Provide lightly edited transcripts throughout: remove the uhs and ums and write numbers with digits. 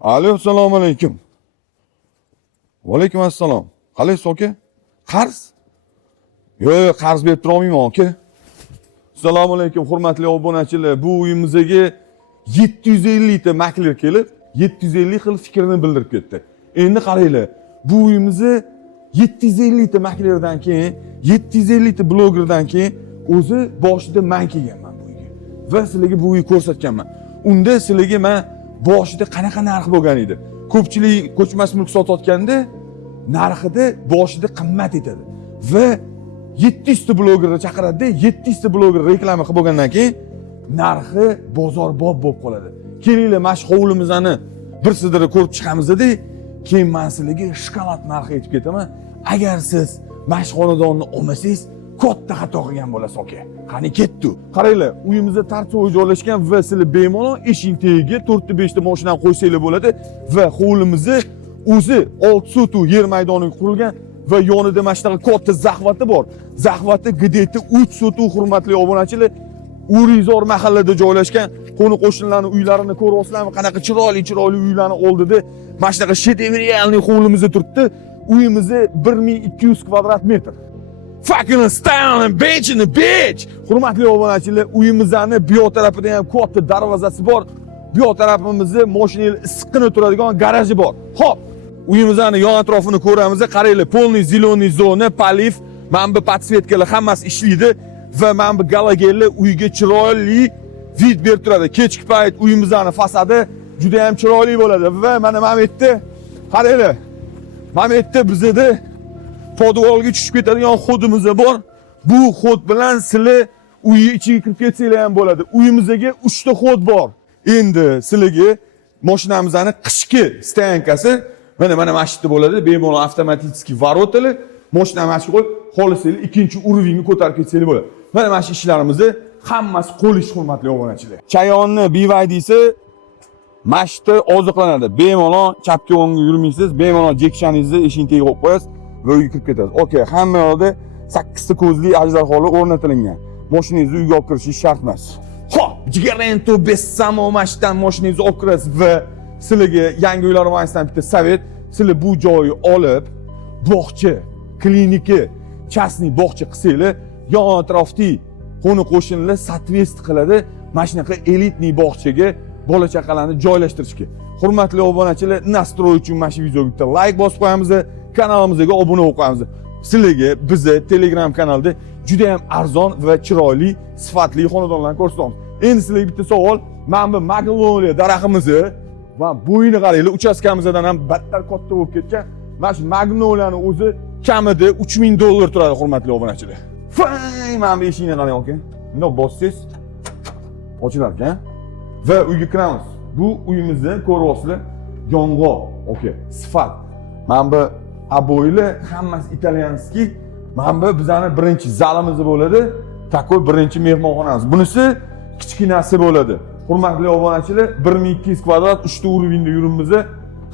Alo, assalomu alaykum. Va alaykum assalom. Qalaysiz aka? Qarz? Yo'q, qarz berib tura olmayman aka. Assalomu alaykum, hurmatli obunachilar. Bu uyimizga 750 ta makler kelib, 750 xil fikrini bildirib ketdi. Endi qaranglar, bu uyimizni 750 ta maklerdan keyin, 750 ta blogerdan keyin o'zi boshida men kelganman bu uyga. Va sizlarga bu uyni ko'rsatganman. Unda sizlarga men boshida qanaqa narx bo'lgan edi? Ko'pchilik ko'chmas mulk sotayotganda narxida boshida qimmat etadi. Va 700 ta blogerni chaqiradi, 700 ta bloger reklama qilib bo'lgandan keyin narxi bozorbob bo'lib qoladi. Kelinglar, mana shu hovlimizni bir sidira ko'rib chiqamiz-da, keyin men sizlarga shokolad narxi aytib ketaman. Agar siz mana shu xonadonni olmasangiz, katta xato qilgan bo'lasiz aka. Qani ketdi. Qaranglar, uyimizda tartibli joylashgan va sizlar bemalol eshik tagiga 4 ta 5 ta mashinani qo'ysanglar bo'ladi va hovlimizni o'zi 6 sotuv yer maydoniga qurilgan va yonida mana shunaqa katta zahvati bor. Zahvati gideti 3 sotuv, hurmatli obunachilar. Urizor mahallada joylashgan qo'ni qo'shnilarning uylarini ko'ryapsizlarmi? Qanaqa chiroyli uylarni oldida mana shunaqa shedevriyalniy hovlimizda turibdi. Uyimizni 1200 kvadrat metr. Fucking stand and bitch in the bitch. Hurmatli obunachilar, uyimizning bu yoq tarafida ham katta darvozasi bor. Bu yoq tarafimizda mashinalar issiqqina turadigan garaji bor. Xo'p, uyimizning yon atrofini ko'ramiz. Qaranglar, polniy zeleniy zona, poliv, mana bu podsvetkalar hammasi ishlaydi va mana bu galogenlar uyga chiroyli vid berib turadi. Kechki payt uyimizning fasadi juda ham chiroyli bo'ladi va mana bu yerda qaranglar. Mana bu yerda bizda podvolga tushib ketadigan xodimiz bor. Bu xod bilan sizlar uy ichiga kirib ketsanglar ham bo'ladi. Uyimizga 3 ta xod bor. Endi sizlarga mashinamizning qishki stoyankasi mana shu yerda bo'ladi. Bemalol avtomatik varotali. Mashinani mana shu qo'yib, xohlasanglar ikkinchi urovingga ko'tarib ketsanglar bo'ladi. Mana shu ishlarimizni hammasi qo'l ish, hurmatli obunachilar. Chayonni BYD'si mana shu yerda oziqlanadi. Bemalol chapga o'ngga yurmaysiz, bemalol jekshaningizni eshik tagiga qo'yib qo'yasiz va uyga kirib ketasiz. Okay, hamma yoqda 8 ta ko'zli ajdarholar o'rnatilgan. Mashinangizni uyga olib kirishingiz shart emas. Xo'p, Jigarento Bessamo mashdan mashinangizni olib kirasiz va sizlarga yangi uylar vaqtida bitta savet, sizlar bu joyni olib, bog'cha, klinika, частный bog'cha qilsanglar, yon atrofdagi qo'ni qo'shnilar sotvestniy qiladi. Mana shunaqa elitniy bog'chaga bola chaqalarni joylashtirishga. Hurmatli obunachilar, nastroy uchun mana shu videoga bitta like bosib qo'yamiz, kanalimizga obuna bo'lib qo'yamiz. Sizlarga bizni Telegram kanalda juda ham arzon va chiroyli, sifatli xonadonlarni ko'rsatamiz. Endi sizlarga bitta savol, mana bu Magnolia daraxtimizni va bo'yini qaranglar, uchastkamizdan ham battar katta bo'lib ketgan. Mana shu Magnolia'ni o'zi kamida $3000 turadi, hurmatli obunachilar. Fay, mana bu eshikni qarang aka. Bundoq bossangiz ochilar ekan. Va uyga kiramiz. Bu uyimizni ko'ryapsizlar, yong'oq, aka, sifat. Mana bu aboylar hammasi italyanskiy. Mana bu bizning birinchi zalimiz bo'ladi. Takoy birinchi mehmonxonamiz. Bunisi kichkinasi bo'ladi. Hurmatli obunachilar, 1200 kvadrat 3 ta urovingda yurimiz.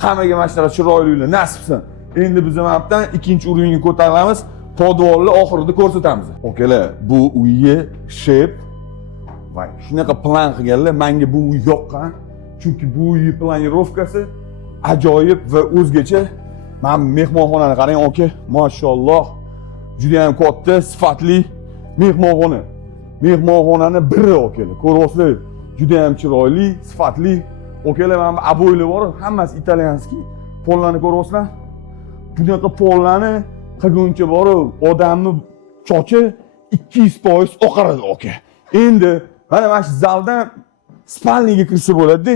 Hammaga mana shunaqa chiroyli uylar nasibsin. Endi biz ham haftadan ikkinchi urovingga ko'taramiz. Podvolni oxirida ko'rsatamiz. Okalar, bu uyga shep va shunaqa plan qilganlar, menga bu uy yoqqan. Chunki bu uy planirovkasi ajoyib va o'zgacha. Men mehmonxonani qarang aka, mashalloh. Juda ham katta, sifatli mehmonxona. Mehmonxonani biri okalar. Ko'ryapsizlar, juda ham chiroyli, sifatli. Okalar, mana aboylar bor, hammasi italyanskiy. Pollarni ko'ryapsizlar? Bunaqa pollarni qilguncha borib, odamni chochi 200% oqaradi aka. Endi mana shu zaldan spalniga kirsa bo'ladi.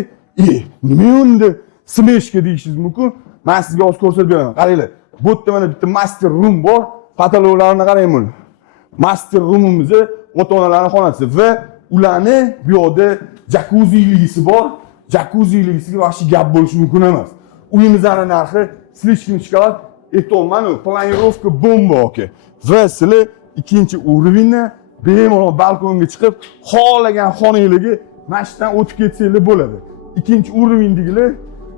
Nima endi smeshka deyishingiz mumkin. Men sizga hozir ko'rsatib beraman. Qaranglar. Bu yerda mana bitta master room bor. Patologlarni qarang buni. Master roomimiz ota-onalarning xonasi va ularni bu yerda jakuziligisi bor. Jakuziligisiga vaqti gap bo'lishi mumkin emas. Uyimizning narxi slishkin shokolad, etomanu, planirovka bomba aka. Va sizlar ikkinchi urovingni bemalol balkonga chiqib, xohlagan xonangizga mashdan o'tib ketsanglar bo'ladi. Ikkinchi urovingdagilar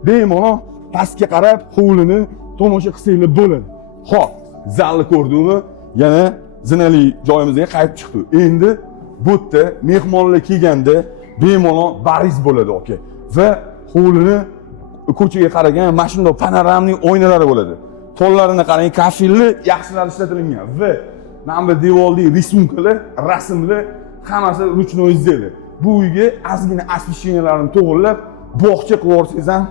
bemalol pastga qarab hovlini tomosha qilsanglar bo'ladi. Xo'p, zalni ko'rdingmi? Yana zinali joyimizga qaytib chiqdi. Endi bu yerda mehmonlar kelganda bemalol bariz bo'ladi aka. Va hovlini ko'chaga qaragan mana shunday panoramli oynalari bo'ladi. Tollarini qarang, kafilli, yaxshilar ishlatilgan va mana bu devordagi rismunkalar, rasmlar hammasi ruchnoy izlaydi. Bu uyga ozgina освещенияларni to'g'irlab, bog'cha qilib yorsangiz ham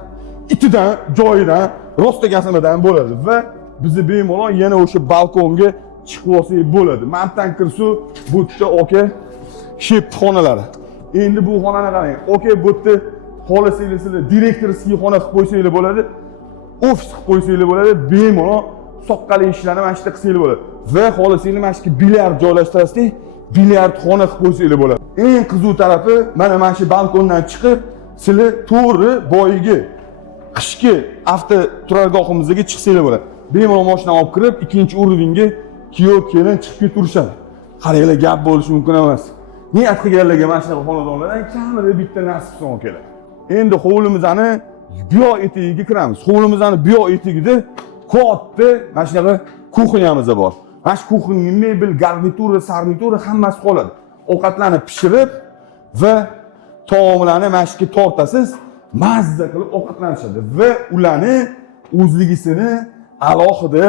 itidan, joyidan, rostagasimadan bo'ladi va bizni bemalol yana o'sha balkonga chiqib olsangiz bo'ladi. Mantan kirsu, bu yerda oka shep xonalari. Endi bu xonani qarang. Oka bu yerda xohlasangiz direktorskiy xona qilib qo'ysanglar bo'ladi. Ofis qilib qo'ysanglar bo'ladi. Bemalol soqqali ishlarni mana shu yerda qilsanglar bo'ladi. Va xohlasangiz mana shu bilyard joylashtirasizlar, bilyard xona qilib qo'ysanglar bo'ladi. Eng qiziq tarafi mana shu balkondan chiqib, sizlar to'g'ri boyiga qishki avtoturargohimizga chiqsanglar bo'ladi. Bemalol mashina olib kirib, ikkinchi urovingga kuyov kelin chiqib keturishadi. Qaranglar, gap bo'lishi mumkin emas. Niyat qilganlarga mana shunaqa xonadonlardan kamida bitta nasib son keladi. Endi hovlimizni bu yoq etigiga kiramiz. Hovlimizni bu yoq etigida katta mana shunaqa kuxnyamiz bor. Mana shu kuxning mebel, garnitura, sarnitura hammasi qoladi. Ovqatlarni pishirib va taomlarni mana shu yerga tortasiz, mazza qilib ovqatlanishadi va ularni o'zligisini alohida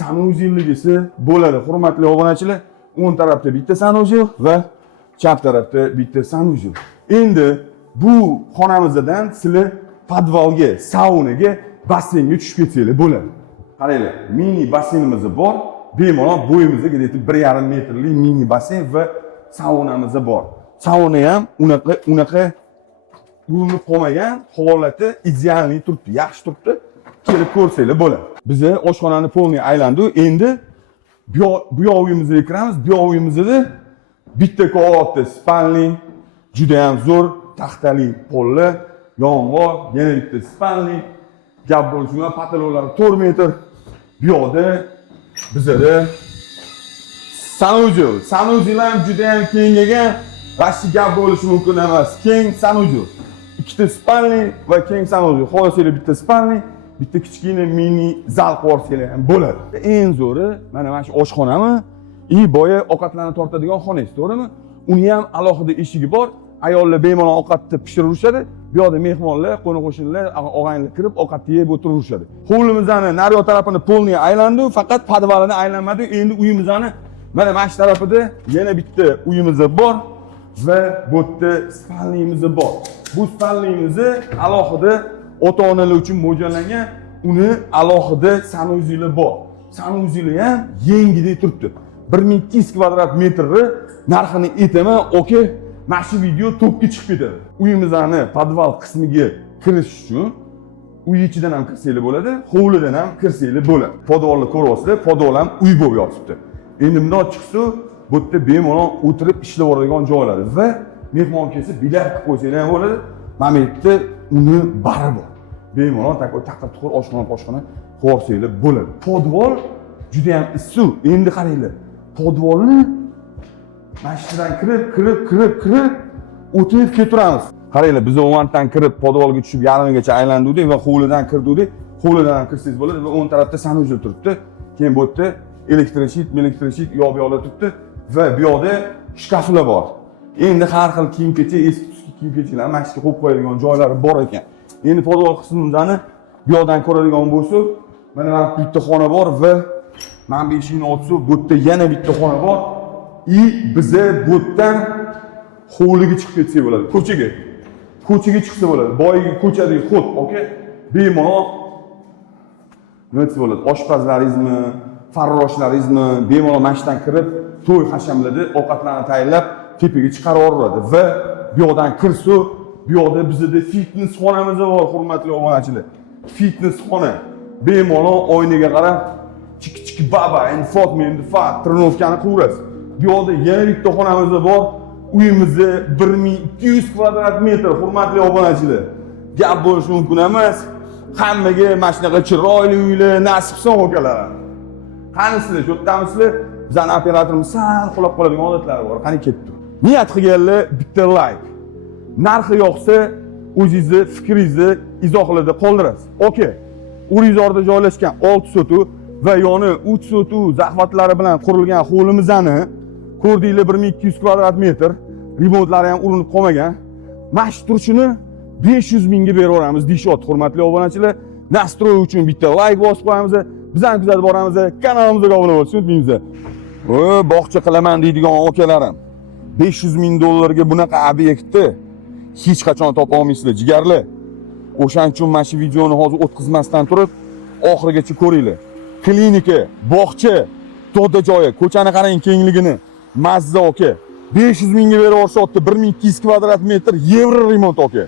sanuzilligisi bo'ladi. Hurmatli obunachilar, o'ng tarafda bitta sanuzil va chap tarafda bitta sanuzil. Endi bu xonamizdan sizlar podvalga, saunaga, basseynga tushib ketsanglar bo'ladi. Qaranglar, mini basseynimiz bor. Bemalol bo'yimizga 1,5 metrli mini basseyn va saunamiz bor. Sauna ham unaqa urinib qolmagan, holati idealniy turibdi, yaxshi turibdi. Kelib ko'rsanglar bo'ladi. Biz oshxonani polniy aylandik. Endi bu yoq uyimizga kiramiz. Bu yoq uyimizda bitta qavatli spalni, juda ham zo'r taxtali polli, yong'oq, yana bitta spalni, gap bo'lishgan patologlar 4 metr. Bu yoqda bizda sanuzil. Sanuzil ham juda ham kengagan, g'ashi gap bo'lishi mumkin emas. Keng sanuzil. Ikkita spalni va keng sanuzil. Xohlasangiz bitta spalni, bitta kichkina mini zal qo'rsanglar ham bo'ladi. Eng zo'ri mana shu oshxonami, boya ovqatlarni tortadigan xonangiz, to'g'rimi? Uni ham alohida eshigi bor. Ayollar bemalol ovqatni pishirishadi. Bu yerda mehmonlar, qo'ni-qo'shnilar, og'aynilar kirib ovqat yeb o'tirishadi. Hovlimizni nariyoq tarafini polniy aylandik, faqat podvalini aylanmadik. Endi uyimizni mana shu tarafida yana bitta uyimiz bor va bu yerda spalnimiz bor. Bu spalnimizni alohida ota-onalar uchun mo'ljallangan, uni alohida sanuzili bor. Sanuzili ham yengidek turibdi. 1200 kvadrat metrni narxini aytaman, oka, mana shu video to'pga chiqib ketadi. Uyimizni podval qismiga kirish uchun uy ichidan ham kirsanglar bo'ladi, hovlidan ham kirsanglar bo'ladi. Podvalni ko'ryapsizlar, podval ham uy bo'lib yotibdi. Endi bundoq chiqsa, bu yerda bemalol o'tirib ishlab oladigan joylari va mehmon kelsa bilyard qilib qo'ysanglar ham bo'ladi. Mana bu yerda uni bari bor. Bemalol taqir-tuqir oshxona qo'rsanglar bo'ladi. Podval juda ham issiq. Endi qaranglar. Podvalni mashinadan kirib o'tib keturamiz. Qaranglar, biz o'ngdan kirib podvalga tushib yarimgacha aylandik va hovlidan kirdik. Hovlidan ham kirsangiz bo'ladi va o'ng tarafda sanuzil turibdi. Keyin bu yerda elektroshit yo'q turibdi va bu yoqda shkaflar bor. Endi har xil kiyim-kechak, eski kiyim-kechaklar mana shu qo'yib qo'yadigan joylari bor ekan. Endi podval qismimizni bu yoqdan ko'radigan bo'lsak, mana bu bitta xona bor va men bu eshikni ochsa, bu yerda yana bitta xona bor. Bize bu yerdan hovliga chiqib ketsak bo'ladi, ko'chaga chiqsa bo'ladi. Boyagi ko'chadagi xod, oka, bemalol nima desa bo'ladi? Oshpazlaringizmi, farroshlaringizmi bemalol mashinadan kirib, to'y hashamlarda ovqatlarni tayyorlab, tepaga chiqarib yuboradi va bu yoqdan kirsa, bu yoqda bizda fitness xonamiz bor, hurmatli obunachilar. Fitness xona. Bemalol oynaga qarab, chiki baba, endi trenovkani qilaverasiz. Bu yoqda yana bitta xonamiz bor. Uyimizda 1200 kvadrat metr, hurmatli obunachilar. Gap bo'lishi mumkin emas. Hammaga mana shunaqa chiroyli uylar nasib son okalar. Qani sizlar, cho'tdamisizlar? Bizning operatorimiz sal qolib qoladigan odatlari bor. Qani ketdi. Niyat qilganlar bitta like. Narxi yoqsa, o'zingizni fikringizni izohlarda qoldirasiz. Okey. Urizorda joylashgan 6 sotuv va yoni 3 sotuv zahvatlari bilan qurilgan hovlimizni ko'rdinglar, 1200 kvadrat metr. Remontlari ham urinib qolmagan. Mana shu turishini 500 mingga beraveramiz deyishyapti, hurmatli obunachilar. Nastroy uchun bitta like bosib qo'yamiz, bizani kuzatib boramiz, kanalimizga obuna bo'lishni unutmaymiz. Bog'cha qilaman deydigan akalarim, 500 ming dollarga bunaqa obyektni hech qachon topa olmaysizlar, jigarlar. O'shaning uchun mana shu videoni hozir o'tkazmasdan turib, oxirigacha ko'ringlar. Klinika, bog'cha, to'da joyi, ko'chani qarang kengligini, mazza aka. 500 mingga berib yuborishyapti, 1200 kvadrat metr yevro remont aka.